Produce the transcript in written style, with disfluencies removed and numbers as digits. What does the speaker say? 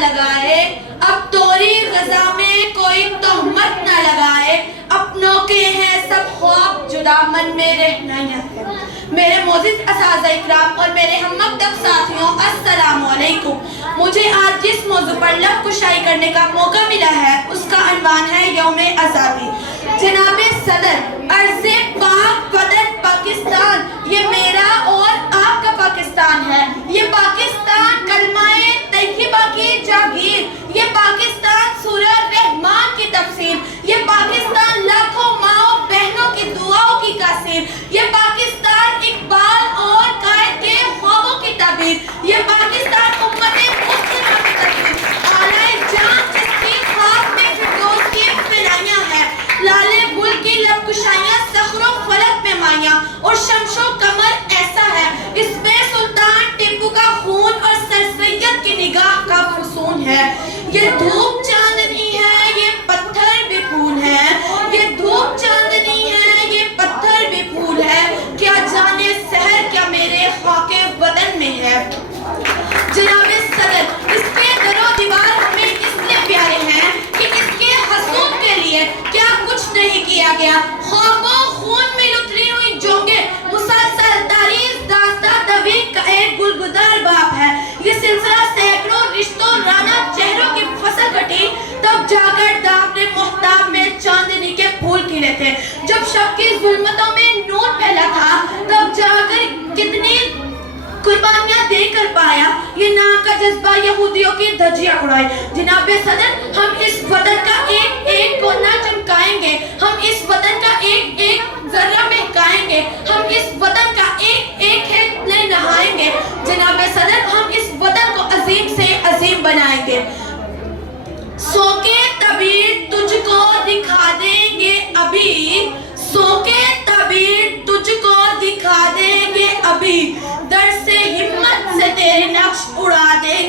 لگائے، اب توری غزہ میں کوئی تہمت نہ لگائے، اپنوں کے ہیں سب خواب جدا من میں رہنا ہے۔ میرے معزز اساتذہ اکرام اور میرے ہم مکتب ساتھیوں، السلام علیکم۔ مجھے آج جس موضوع پر لب کشائی کرنے کا موقع ملا ہے اس کا عنوان ہے یوم آزادی۔ جناب صدر، عرض پاک وطن پاکستان یہ میرا اور آپ کا پاکستان ہے۔ یہ پاکستان کلمہ طیبہ کی جاگیر، یہ پاکستان سورہ رحمان کی تفسیر، یہ پاکستان لاکھوں ماؤں بہنوں کی دعاؤں کی تاثیر، یہ پاکستان اقبال اور قائد کے خوابوں کی تعبیر، یہ پاکستان امت مسلمہ کی تصویر، اعلیٰ جان جس کی خواب میں فردوس کی فلائیاں ہیں، لالے گل کی لب کشائیاں صخر و فلک میں مائیاں، اور شمش و قمر ایسا ہے اس میں سلطان ٹیپو کا خون اور سر سید کی نگاہ کا فسون ہے۔ یہ دھوپ چاندنی ہے، یہ پتھر بھی پھول ہے، یہ دھوپ چاندنی ہے، یہ پتھر بھی پھول ہے، کیا جانے سحر کیا میرے خاک وطن میں ہے۔ جناب صدر، اس کے در و دیوار ہمیں اس لیے پیارے ہیں کہ اس کے حسود کے لیے کیا کچھ نہیں کیا گیا۔ خوابوں خون میں لتری ہوئی جونگیں، مسلسل تاریخ داستان طویل کا ایک گلگدار باپ ہے۔ یہ سلسلہ سینکڑوں رشتوں رانا چہروں کی فصل کٹی، تب جا کر دامن محتاب میں چاندنی کے پھول کھلے تھے۔ جب شب کی ظلمتوں میں نور پھیلا تھا، تب جا کر کتنی قربانیاں دے کر پایا یہ نام کا جذبہ یہودیوں کی دھجیاں اڑائی۔ جناب صدر، ہم اس وطن کا ایک ایک کونا چمکائیں گے، ہم اس وطن کا ایک ایک ذرہ مہکائیں گے، ہم اس وطن کا ایک ایک ہیٹ لے نہائیں گے۔ جناب صدر، ہم اس وطن کو عظیم سے عظیم بنائیں گے۔ سو کے تعبیر تجھ کو دکھا دیں گے ابھی، سو کے تعبیر تجھ کو دکھا دیں گے ابھی، در سے ہمت سے تیرے نقش اڑا دیں